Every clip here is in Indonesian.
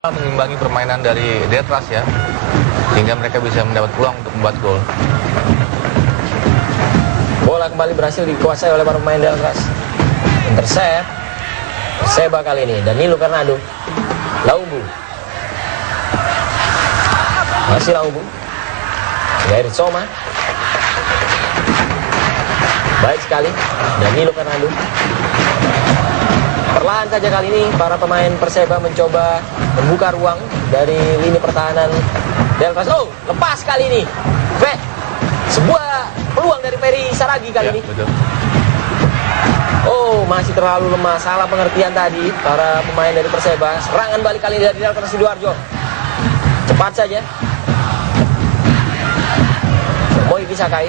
mengimbangi permainan dari Deltras ya, sehingga mereka bisa mendapat peluang untuk membuat gol. Bola kembali berhasil dikuasai oleh para pemain Deltras. Intercept Perseba kali ini, Danilo Fernando. Laumbu. Masih Laumbu. Gair Soma. Baik sekali, Danilo Fernando. Perlahan saja kali ini para pemain Perseba mencoba membuka ruang dari lini pertahanan Deltras. Oh, lepas kali ini. Sebuah peluang dari Ferry Saragi kali ini. Betul. Oh, masih terlalu lemah. Salah pengertian tadi para pemain dari Perseba. Serangan balik kali ini dari Deltras Sidoarjo. Cepat saja. Moy Bisakai.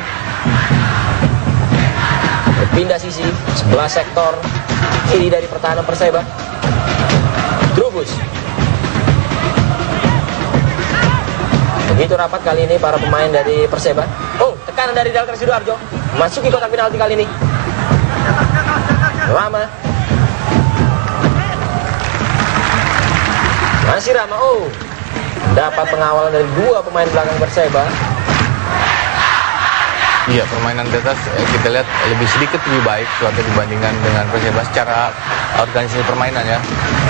Berpindah sisi sebelah sektor kiri dari pertahanan Perseba. Trubus. Begitu rapat kali ini para pemain dari Perseba. Oh, tekanan dari Deltras Sidoarjo. Masuki kotak penalti kali ini. Rama. Masih Rama. Oh, dapat pengawalan dari dua pemain belakang Perseba. Iya, permainan Deltras kita lihat sedikit lebih baik suatu dibandingkan dengan Perseba secara organisasi permainan ya.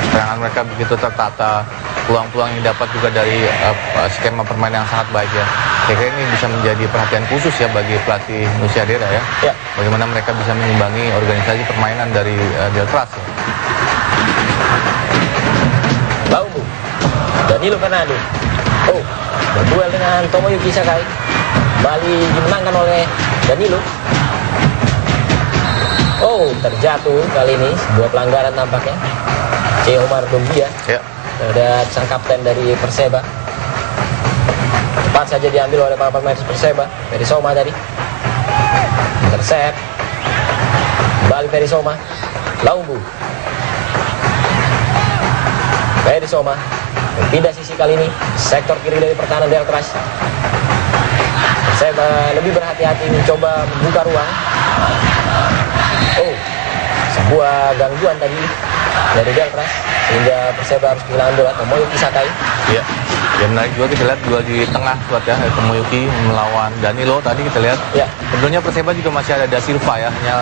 Serangan mereka begitu tertata, peluang-peluang yang dapat juga dari skema permainan yang sangat baik ya. Saya kira ini bisa menjadi perhatian khusus ya bagi pelatih Nusyadera ya. Bagaimana mereka bisa mengimbangi organisasi permainan dari Deltras ya. Laumbu. Danilo Fernando. Oh, berduel dengan Tomoyuki Sakai. Kembali dimenangkan oleh Danilo. Oh, terjatuh kali ini. Sebuah pelanggaran tampaknya. C. Omar Dombia terhadap sang kapten dari Perseba. Cepat saja diambil oleh para pemain Perseba. Ferry Soma tadi. Intercept. Kembali Ferry Soma. Laumbu. Ferry Soma. Pindah sisi kali ini. Sektor kiri dari pertahanan Deltras. Perseba lebih berhati-hati mencoba membuka ruang. Oh, sebuah gangguan tadi dari Deltras sehingga Perseba harus kehilangan bola. Tomoyuki Sakai. Iya. Dan menarik juga kita lihat duel di tengah buat ya, Tomoyuki melawan Danilo tadi kita lihat. Ya. Tentunya Perseba juga masih ada Da Silva ya, hanya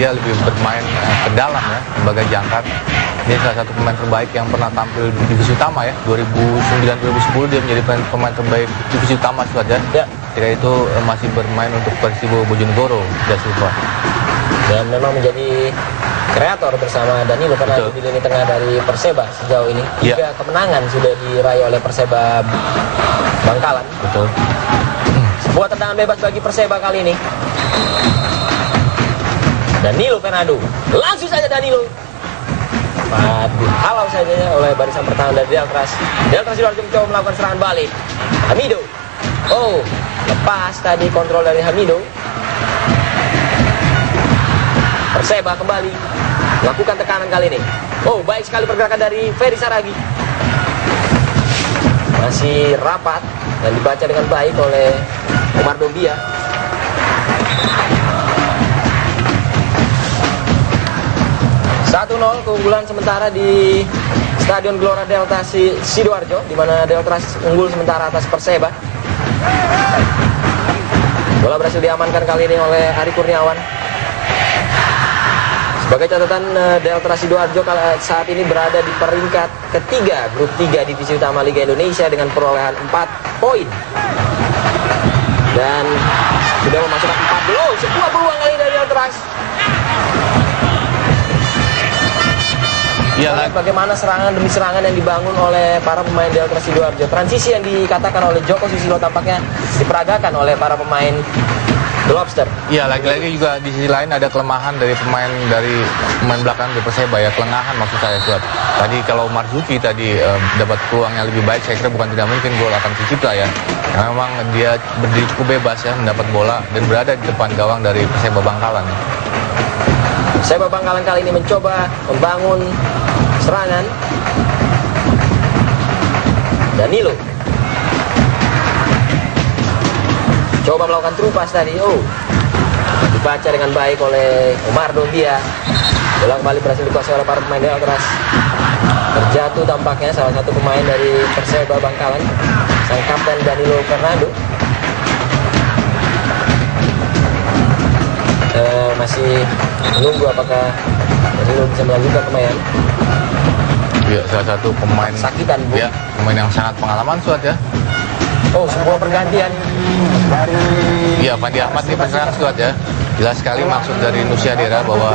dia lebih bermain ke dalam ya sebagai jangkar. Dia salah satu pemain terbaik yang pernah tampil di divisi utama ya. 2009-2010 dia menjadi pemain terbaik divisi utama ya. Ketika itu masih bermain untuk Persibo Bojonegoro, Da Silva. Dan memang menjadi kreator bersama Danilo Fernando di lini tengah dari Perseba sejauh ini. 3 kemenangan sudah diraih oleh Perseba Bangkalan. Betul. Sebuah tendangan bebas bagi Perseba kali ini. Danilo Fernando. Langsung saja Danilo. Dihalau saja oleh barisan pertahanan dari Deltras. Deltras Sidoarjo mencoba melakukan serangan balik. Hamido. Oh, lepas tadi kontrol dari Hamido. Perseba kembali melakukan tekanan kali ini. Oh, baik sekali pergerakan dari Ferry Saragi. Masih rapat dan dibaca dengan baik oleh Omar Dombia. (1-0) keunggulan sementara di Stadion Gelora Delta Sidoarjo, di mana Deltras unggul sementara atas Perseba. Bola berhasil diamankan kali ini oleh Ari Kurniawan. Sebagai catatan, Deltras Sidoarjo saat ini berada di peringkat ketiga grup 3 divisi utama Liga Indonesia dengan perolehan 4 poin. Dan sudah memasukkan 4 gol. Sebuah peluang kali dari Deltras. Iya, bagaimana serangan demi serangan yang dibangun oleh para pemain Deltras Sidoarjo. Transisi yang dikatakan oleh Joko Susilo tampaknya diperagakan oleh para pemain The Lobster. Iya, lagi-lagi juga di sisi lain ada kelemahan dari pemain belakang di Perseba ya, kelengahan maksud saya Suat. Tadi kalau Marzuki tadi dapat peluang yang lebih baik, saya kira bukan tidak mungkin gol akan tercipta ya. Karena memang dia berdiri cukup bebas ya, mendapat bola dan berada di depan gawang dari Perseba Bangkalan. Perseba Bangkalan kali ini mencoba membangun serangan. Danilo coba melakukan trupas tadi. Oh, dibaca dengan baik oleh Omar Dombia. Bola kembali berhasil dikuasai oleh para pemain Deltras. Terjatuh tampaknya salah satu pemain dari Perseba Bangkalan, sang kapten Danilo Fernando. Masih menunggu apakah Danilo bisa melanjutkan permainan. Ya, salah satu pemain Sakitan, Bu. Ya, pemain yang sangat pengalaman Suat ya. Oh, sebuah pergantian. Iya, Fandi Ahmad nih penyerang Suat ya. Jelas sekali maksud dari Nusyadera bahwa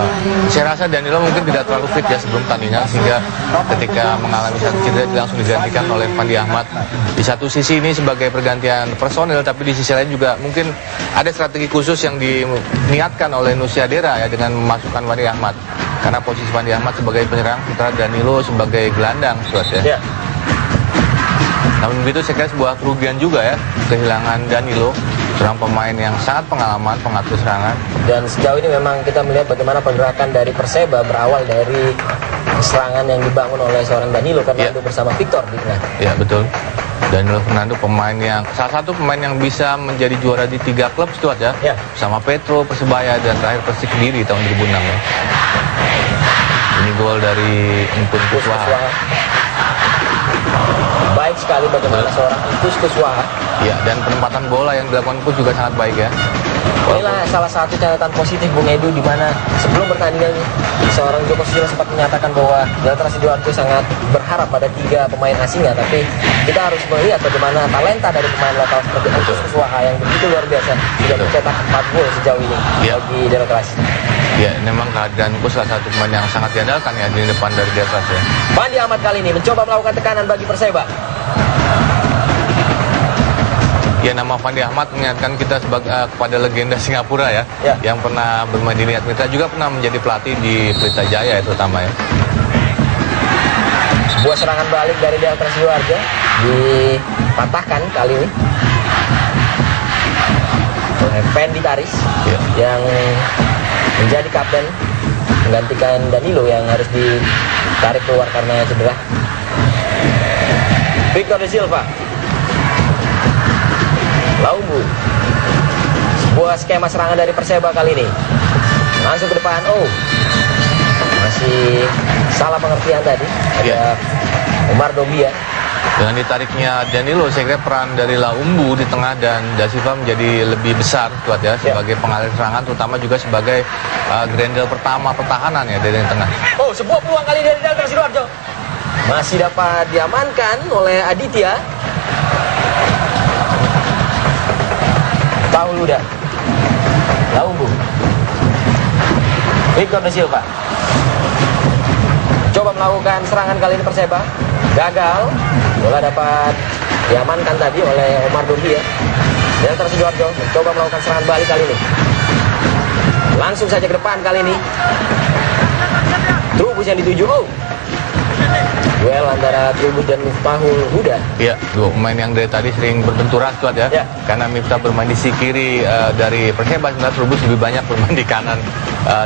saya rasa Danilo mungkin tidak terlalu fit ya sebelum tandingan, sehingga ketika mengalami satu cedera langsung digantikan oleh Fandi Ahmad. Di satu sisi ini sebagai pergantian personil, tapi di sisi lain juga mungkin ada strategi khusus yang diniatkan oleh Nusyadera ya dengan memasukkan Fandi Ahmad. Karena posisi Fandi Ahmad sebagai penyerang, sementara Danilo sebagai gelandang Suat ya. Namun begitu saya kira sebuah kerugian juga ya, kehilangan Danilo, seorang pemain yang sangat pengalaman, pengatur serangan. Dan sejauh ini memang kita melihat bagaimana pergerakan dari Perseba berawal dari serangan yang dibangun oleh seorang Danilo Fernando bersama Victor di tengah. Ya betul. Danilo Fernando pemain yang salah satu pemain yang bisa menjadi juara di 3 klub Stuart ya. Sama Petro, Persebaya dan terakhir Persik Kediri tahun 2006 ya. Ini gol dari Empun Kuswaha. Baik sekali bagaimana seorang Empun Kuswaha. Ya, dan penempatan bola yang dilakukan pun juga sangat baik ya. Inilah salah satu catatan positif Bung Edu, di mana sebelum pertandingan seorang Joko Susilo sempat menyatakan bahwa Delta Sidoarjo sangat berharap pada 3 pemain asingnya, tapi kita harus melihat bagaimana talenta dari pemain lokal seperti Empun Kuswaha yang begitu luar biasa sudah mencetak 4 gol sejauh ini bagi Delta. Ya, memang kehadiran Kus salah satu pemain yang sangat diandalkan ya di depan dari Delta ya. Fandi Ahmad kali ini mencoba melakukan tekanan bagi Perseba. Ya, nama Fandi Ahmad mengingatkan kita kepada legenda Singapura ya, yang pernah bermain di Niat Mitra, juga pernah menjadi pelatih di Pelita Jaya ya, terutama ya. Sebuah serangan balik dari Delta Sidoarjo dipatahkan kali ini oleh Fendi Taris yang menjadi kapten menggantikan Danilo yang harus ditarik keluar karena cedera. Victor De Silva, Laumbu. Sebuah skema serangan dari Perseba kali ini. Langsung ke depan. Oh, masih salah pengertian tadi. Ada Omar Dobia. Dengan ditariknya Danilo, saya kira peran dari Laumbu di tengah dan Da Silva menjadi lebih besar Tuat ya, sebagai pengalir serangan, terutama juga sebagai grendel pertama pertahanan ya dari tengah. Oh, sebuah peluang kali dari Delta Sidoarjo. Masih dapat diamankan oleh Aditya. Pauluda, Laumbu, Victor De Silva coba melakukan serangan kali ini Perseba, gagal. Bola dapat diamankan tadi oleh Omar Dobia. Delta Sidoarjo mencoba melakukan serangan balik kali ini. Langsung saja ke depan kali ini. Trubus yang dituju. Oh, duel antara Trubus dan Miftahul Huda. Iya, 2 pemain yang dari tadi sering berbenturan Tuat ya. Karena Miftah bermain di sisi kiri dari Perseba, sebenarnya Trubus lebih banyak bermain di kanan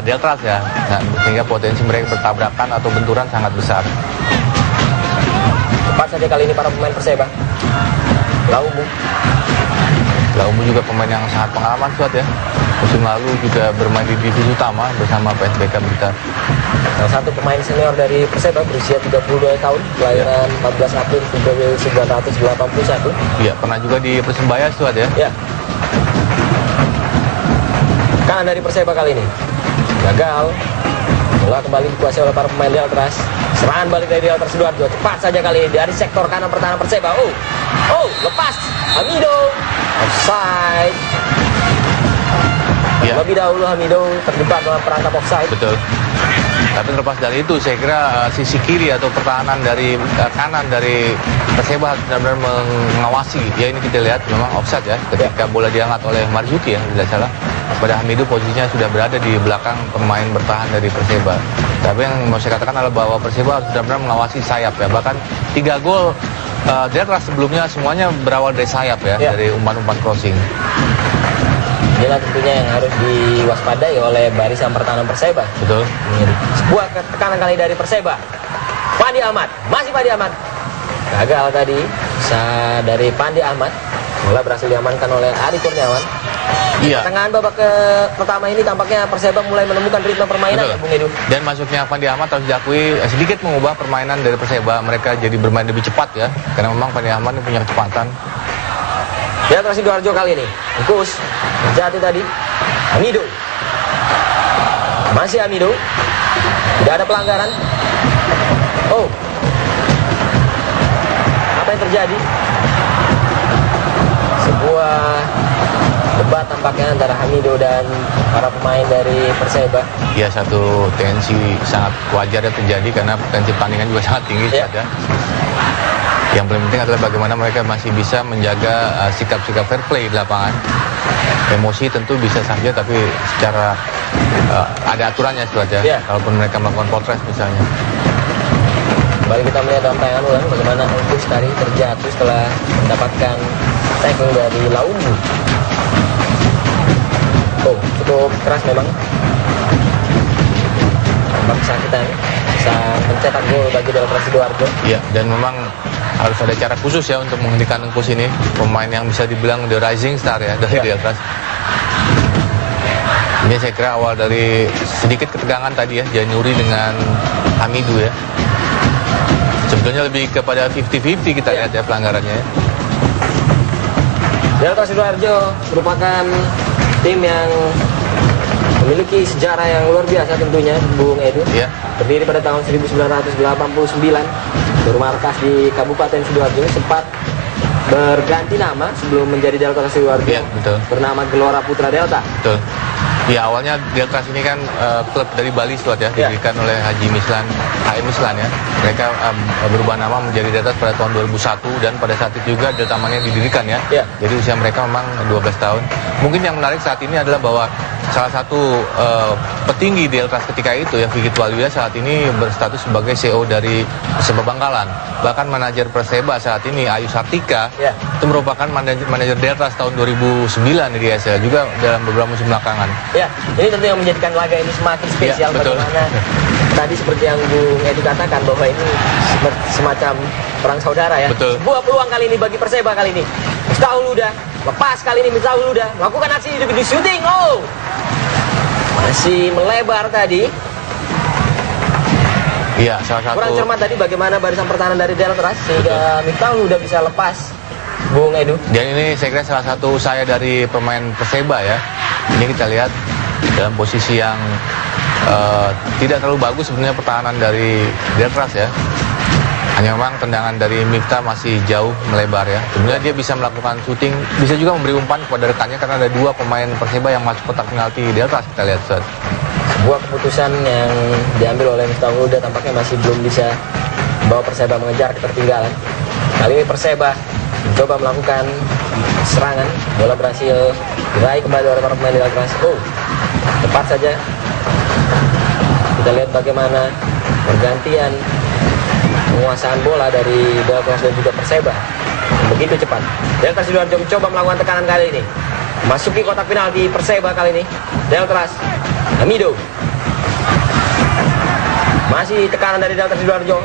Delta ya. Nah, sehingga potensi mereka bertabrakan atau benturan sangat besar. Tepat saja kali ini para pemain Perseba. Laumbu juga pemain yang sangat pengalaman Tuat ya. Musim lalu juga bermain di divisi utama bersama PSBK Blitar. Salah satu pemain senior dari Perseba berusia 32 tahun, kelahiran 14 April 1981. Iya, pernah juga di Persebaya Tuat ya. Kanan dari Perseba kali ini gagal. Bola kembali dikuasai oleh para pemain Delta. Serangan balik dari Delta Sidoarjo. Cepat saja kali ini dari sektor kanan pertahanan Perseba. Oh, lepas. Hamido. Offside. Lebih dahulu Hamido terjebak dalam perangkap offside. Betul. Tapi terlepas dari itu, saya kira sisi kiri atau pertahanan dari kanan dari Perseba harus benar-benar mengawasi. Ya, ini kita lihat memang offside ya, ketika bola diangkat oleh Marzuki ya, tidak salah. Pada Hamido posisinya sudah berada di belakang pemain bertahan dari Perseba. Tapi yang mau saya katakan adalah bahwa Perseba harus benar-benar mengawasi sayap ya. Bahkan 3 gol Delta sebelumnya semuanya berawal dari sayap ya, dari umpan-umpan crossing. Inilah tentunya yang harus diwaspadai oleh barisan pertahanan Perseba. Betul. Sebuah tekanan kali dari Perseba. Fandi Ahmad, masih Fandi Ahmad. Gagal tadi dari Fandi Ahmad. Bola berhasil diamankan oleh Ari Kurniawan. Iya. Pertengahan babak pertama ini tampaknya Perseba mulai menemukan ritme permainan ya Bung Edu. Dan masuknya Fandi Ahmad harus diakui sedikit mengubah permainan dari Perseba. Mereka jadi bermain lebih cepat ya. Karena memang Fandi Ahmad punya kecepatan. Ya terus Sidoarjo kali ini. Ingkus jatuh tadi. Hamido. Masih Hamido. Tidak ada pelanggaran. Oh. Apa yang terjadi? Sebuah debat tampaknya antara Hamido dan para pemain dari Perseba. Ya, satu tensi sangat wajar ya terjadi karena tensi pertandingan juga sangat tinggi saja. Yang paling penting adalah bagaimana mereka masih bisa menjaga sikap-sikap fair play di lapangan. Emosi tentu bisa saja, tapi secara ada aturannya saja. Kalaupun mereka melakukan potres misalnya. Kembali kita melihat dalam tayangan ulang bagaimana Ingkus tadi terjatuh setelah mendapatkan tackle dari Laumbu. Oh, cukup keras memang. Tampak kesakitan. Bisa mencetak gol bagi Delta Sidoarjo. Iya, dan memang harus ada cara khusus ya untuk menghentikan Ingkus ini. Pemain yang bisa dibilang the rising star ya dari Delta. Ini saya kira awal dari sedikit ketegangan tadi ya, Januri dengan Hamidu ya. Sebetulnya lebih kepada 50-50 kita lihat ya pelanggarannya ya. Delta Sidoarjo merupakan tim yang memiliki sejarah yang luar biasa tentunya, Bung Edu. Iya. Berdiri pada tahun 1989, bermarkas di Kabupaten Sidoarjo, sempat berganti nama sebelum menjadi Delta Sidoarjo. Iya, betul. Bernama Gelora Putra Delta. Betul. Ya, awalnya Delta ini kan klub dari Bali Suat ya, didirikan oleh Haji Mislan, HM Mislan ya. Mereka berubah nama menjadi Delta pada tahun 2001 dan pada saat itu juga Delta Mania didirikan ya. Jadi usia mereka memang 12 tahun. Mungkin yang menarik saat ini adalah bahwa salah satu petinggi Delta ketika itu ya, Vigit Waluya saat ini berstatus sebagai CEO dari Perseba Bangkalan. Bahkan manajer Perseba saat ini Ayu Sartika itu merupakan manajer Delta tahun 2009 di DSL juga dalam beberapa musim belakangan. Ya, ini tentu yang menjadikan laga ini semakin spesial bagaimana tadi seperti yang Bung Edu katakan bahwa ini semacam perang saudara ya. Betul. Sebuah peluang kali ini bagi Perseba kali ini. Miftahul Huda lepas kali ini, Miftahul Huda melakukan aksi di shooting. Oh, masih melebar tadi. Iya, salah satu. Kurang cermat tadi bagaimana barisan pertahanan dari Delta sehingga Miftahul Huda bisa lepas, Bung Edu. Dan ini saya kira salah satu saya dari pemain Perseba ya. Ini kita lihat dalam posisi yang tidak terlalu bagus sebenarnya pertahanan dari Delta ya. Hanya memang tendangan dari Miftah masih jauh melebar ya. Sebenarnya dia bisa melakukan syuting, bisa juga memberi umpan kepada rekannya karena ada dua pemain Perseba yang masuk kotak penalti Delta, kita lihat Ustaz. Sebuah keputusan yang diambil oleh Miftahul Huda tampaknya masih belum bisa membawa Perseba mengejar ketertinggalan. Kali ini Perseba mencoba melakukan serangan, bola berhasil diraih kembali oleh para pemain Delta. Oh, tepat saja. Kita lihat bagaimana pergantian penguasaan bola dari Delta dan juga Perseba begitu cepat. Delta Sidoarjo mencoba melakukan tekanan kali ini, masuki kotak penalti Perseba kali ini. Delta Hamido, masih tekanan dari Delta Sidoarjo.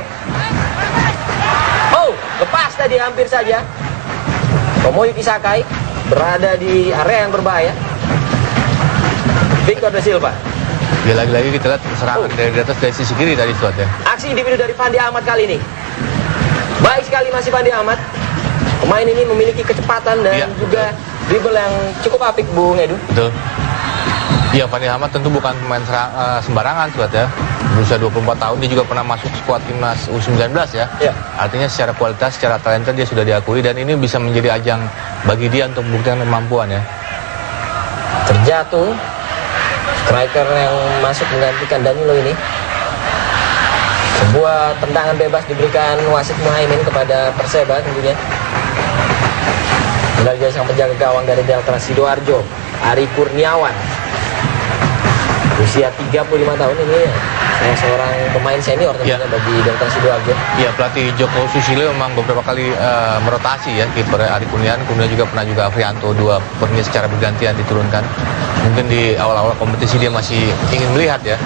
Oh, lepas tadi hampir saja. Tomoyuki Sakai berada di area yang berbahaya. Victor Da Silva. Ya, lagi-lagi kita lihat serangan dari atas dari sisi kiri tadi Suat ya. Aksi individu dari Fandi Ahmad kali ini. Baik sekali masih Fandi Ahmad. Pemain ini memiliki kecepatan dan juga dribble yang cukup apik, Bung Edu. Betul. Iya, Fandi Ahmad tentu bukan pemain sembarangan Suat ya. Berusia 24 tahun, dia juga pernah masuk skuad timnas U19 ya. Artinya secara kualitas, secara talenta dia sudah diakui dan ini bisa menjadi ajang bagi dia untuk membuktikan kemampuan ya. Terjatuh striker yang masuk menggantikan Danilo ini. Sebuah tendangan bebas diberikan wasit Muhaimin kepada Perseba tentunya. Kembali dia sang penjaga gawang dari Delta Sidoarjo, Ari Kurniawan. Usia 35 tahun ini salah seorang pemain senior tentunya bagi Delta Sidoarjo. Iya, pelatih Joko Susilo memang beberapa kali merotasi ya kiper Ari Kurniawan, kemudian juga pernah juga Afrianto, dua kipernya secara bergantian diturunkan. Mungkin di awal-awal kompetisi dia masih ingin melihat ya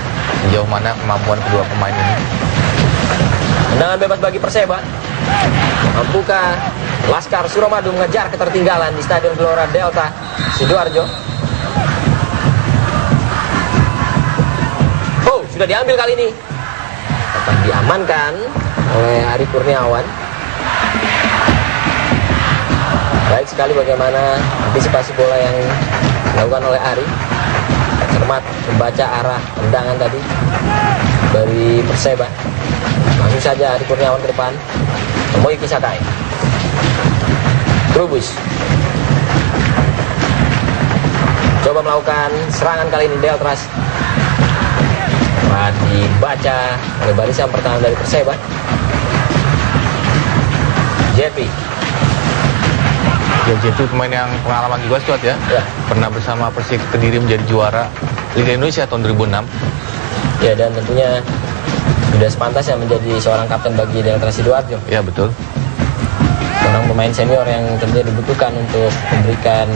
sejauh mana kemampuan kedua pemain ini. Tendangan bebas bagi Perseba. Mampukah Laskar Suramadu mengejar ketertinggalan di Stadion Gelora Delta Sidoarjo? Oh, sudah diambil kali ini. Akan diamankan oleh Ari Kurniawan. Baik sekali bagaimana antisipasi bola yang dilakukan oleh Ari. Cermat membaca arah tendangan tadi dari Perseba. Langsung saja Ari Kurniawan ke depan. Tomoyuki Sakai. Trubus. Coba melakukan serangan kali ini Deltras. Dibaca oleh barisan pertahanan dari Perseba. Jepi. Ya, Jepi pemain yang pengalaman juga Stuart ya. Pernah bersama Persik Kediri menjadi juara Liga Indonesia tahun 2006. Ya, dan tentunya sudah sepantasnya menjadi seorang kapten bagi Delta Sidoarjo. Ya, betul. Seorang pemain senior yang tentunya dibutuhkan untuk memberikan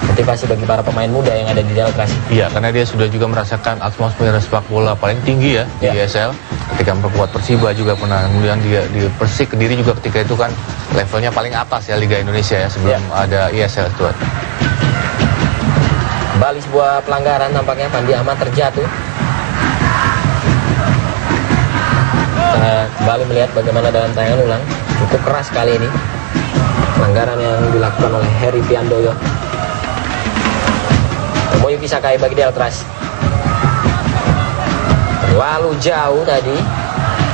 motivasi bagi para pemain muda yang ada di Delta. Iya, karena dia sudah juga merasakan atmosfer sepak bola paling tinggi ya di ISL. Ketika memperkuat Persiba juga pernah, kemudian dia di Persik Kediri juga ketika itu kan levelnya paling atas ya Liga Indonesia ya sebelum ada ISL Stuart. Kembali sebuah pelanggaran nampaknya Pandi Ahmad terjatuh. Kita kembali melihat bagaimana dalam tayangan ulang cukup keras kali ini pelanggaran yang dilakukan oleh Heri Piandoyo. Tomoyuki Sakai bagi Deltras. Terlalu jauh tadi.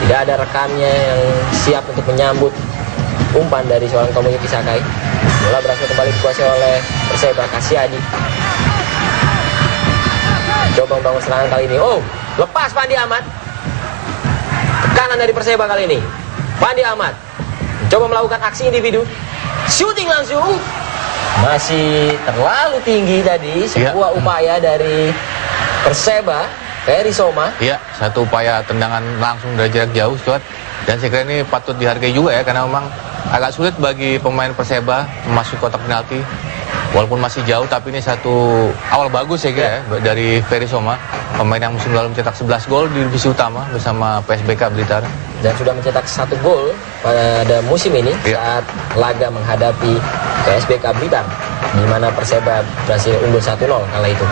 Tidak ada rekannya yang siap untuk menyambut umpan dari seorang Tomoyuki Sakai. Bola berhasil kembali dikuasai oleh Perseba Kasiadi. Coba membangun serangan kali ini. Oh, lepas Pandi Ahmad. Tekanan dari Perseba kali ini. Pandi Ahmad coba melakukan aksi individu. Shooting langsung. Masih terlalu tinggi tadi sebuah upaya dari Perseba, Ferry Soma. Iya, satu upaya tendangan langsung dari jarak jauh Stuart. Dan saya kira ini patut dihargai juga ya karena memang agak sulit bagi pemain Perseba memasuki kotak penalti. Walaupun masih jauh tapi ini satu awal bagus saya kira ya dari Ferry Soma, pemain yang musim lalu mencetak 11 gol di divisi utama bersama PSBK Blitar. Dan sudah mencetak 1 gol pada musim ini saat laga menghadapi PSBK Blitar, di mana Perseba berhasil unggul 1-0 kala itu.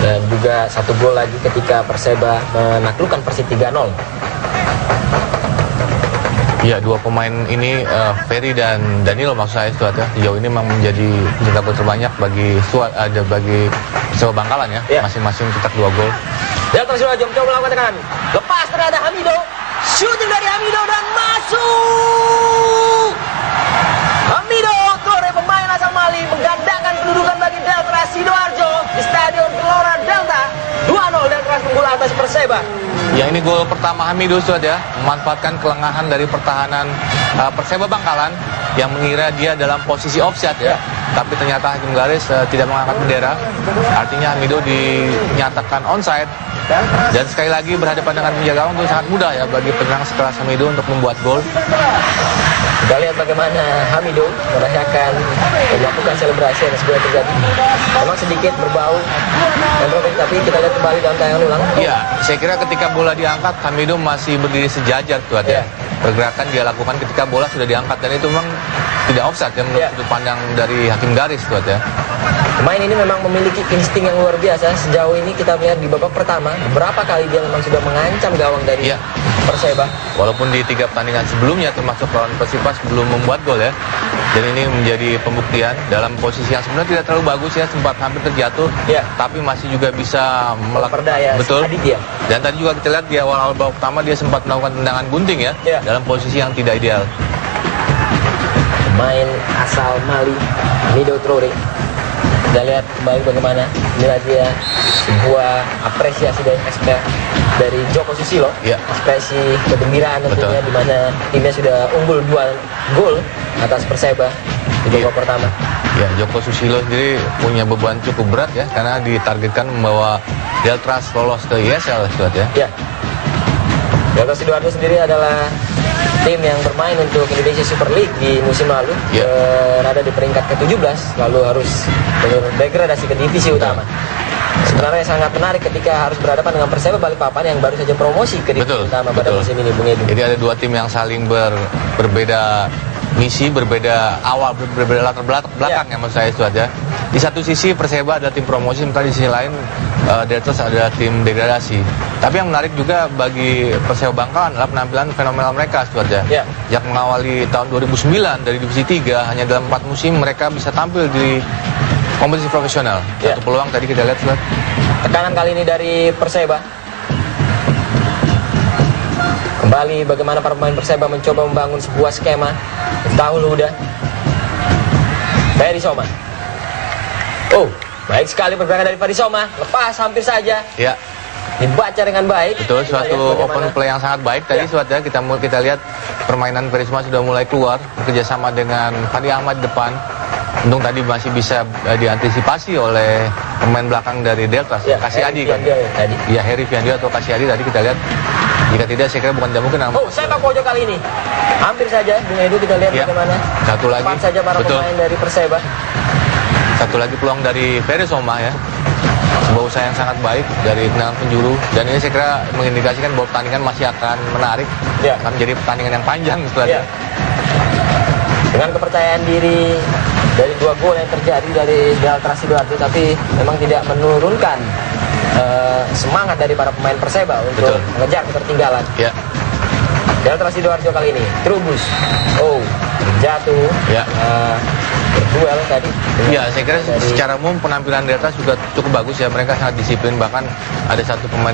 Dan juga 1 gol lagi ketika Perseba menaklukkan Persib 3-0. Iya, dua pemain ini Ferry dan Danilo maksud saya Stuart ya. Sejauh ini memang menjadi pencetak gol terbanyak bagi Stuart, ada bagi Perseba Bangkalan ya. Masing-masing cetak 2 gol. Delta Sidoarjo mencoba melakukan tekanan. Lepas terhadap Hamido. Shooting dari Hamido dan masuk. Hamido Tore, pemain asal Mali, menggandangkan kedudukan bagi Delta Sidoarjo di Stadion Gelora Delta. 2-0 Delta unggul atas Perseba. Ya, ini gol pertama Hamido Stuart ya, memanfaatkan kelengahan dari pertahanan Perseba Bangkalan yang mengira dia dalam posisi offside ya. Tapi ternyata hakim garis tidak mengangkat bendera. Artinya Hamido dinyatakan onside. Dan sekali lagi berhadapan dengan penjaga gawang itu sangat mudah ya bagi penyerang sekelas Hamido untuk membuat gol. Kita lihat bagaimana Hamido merayakan dan melakukan selebrasi yang sebenarnya terjadi. Memang sedikit berbau dan robek, tapi kita lihat kembali dalam tayangan ulang. Iya, saya kira ketika bola diangkat Hamido masih berdiri sejajar Stuart ya. Pergerakan dia lakukan ketika bola sudah diangkat dan itu memang tidak offside ya menurut sudut pandang dari hakim garis Stuart ya. Pemain ini memang memiliki insting yang luar biasa. Sejauh ini kita lihat di babak pertama beberapa kali dia memang sudah mengancam gawang dari Perseba. Walaupun di 3 pertandingan sebelumnya termasuk lawan Persipas belum membuat gol ya. Dan ini menjadi pembuktian dalam posisi yang sebenarnya tidak terlalu bagus ya, sempat hampir terjatuh, tapi masih juga bisa memperdaya. Betul. Aditya. Dan tadi juga kita lihat di awal-awal babak pertama dia sempat melakukan tendangan gunting ya, dalam posisi yang tidak ideal. Pemain asal Mali, Hamido Traore. Kita lihat kembali bagaimana inilah dia sebuah apresiasi dan dari Joko Susilo. Ekspresi kegembiraan tentunya di mana timnya sudah unggul 2 gol atas Perseba di babak pertama. Ya, Joko Susilo sendiri punya beban cukup berat ya karena ditargetkan membawa Deltras lolos ke ISL ya. Delta Sidoarjo sendiri adalah tim yang bermain untuk Indonesia Super League di musim lalu, berada di peringkat ke-17, lalu harus degradasi ke divisi utama. sebenarnya sangat menarik ketika harus berhadapan dengan Perseba Balikpapan yang baru saja promosi ke divisi utama pada musim ini, Bung Edu. Jadi ada dua tim yang saling berbeda misi, berbeda awal, berbeda latar belakang ya maksud saya Stuart ya. Di satu sisi Perseba ada tim promosi, sementara di sisi lain Deltas ada tim degradasi. Tapi yang menarik juga bagi Perseba Bangkalan adalah penampilan fenomenal mereka Stuart ya. Yang mengawali tahun 2009 dari divisi 3 hanya dalam 4 musim mereka bisa tampil di kompetisi profesional. Satu peluang tadi kita lihat Stuart. Tekanan kali ini dari Perseba. Kembali bagaimana para pemain Perseba mencoba membangun sebuah skema. Dahulu udah Ferry Soma. Oh, baik sekali pergerakan dari Ferry Soma. Lepas hampir saja. Ya. Dibaca dengan baik. Betul, suatu open play yang sangat baik tadi Suat ya. Kita lihat permainan Ferry Soma sudah mulai keluar bekerjasama dengan Fandi Ahmad depan. Untung tadi masih bisa diantisipasi oleh pemain belakang dari Deltas, Kasih Adi kan. Iya, Heri Fiandio atau Kasih Adi tadi kita lihat. Jika tidak, saya kira bukan tidak mungkin. Oh, sepak pojok kali ini. Hampir saja, Bung Edu, kita lihat bagaimana. Satu lagi. Cepat saja para pemain dari Perseba. Satu lagi peluang dari Ferry Soma ya. Sebuah usaha yang sangat baik dari tendangan penjuru. Dan ini saya kira mengindikasikan bahwa pertandingan masih akan menarik. Akan menjadi pertandingan yang panjang setelahnya. Dengan kepercayaan diri dari 2 gol yang terjadi dari Delta Sidoarjo, tapi memang tidak menurunkan semangat dari para pemain Perseba untuk mengejar ketertinggalan. Delta Sidoarjo kali ini terubus. Oh, jatuh. Berduel tadi. Ya, saya kira secara umum penampilan Delta juga cukup bagus ya. Mereka sangat disiplin, bahkan ada satu pemain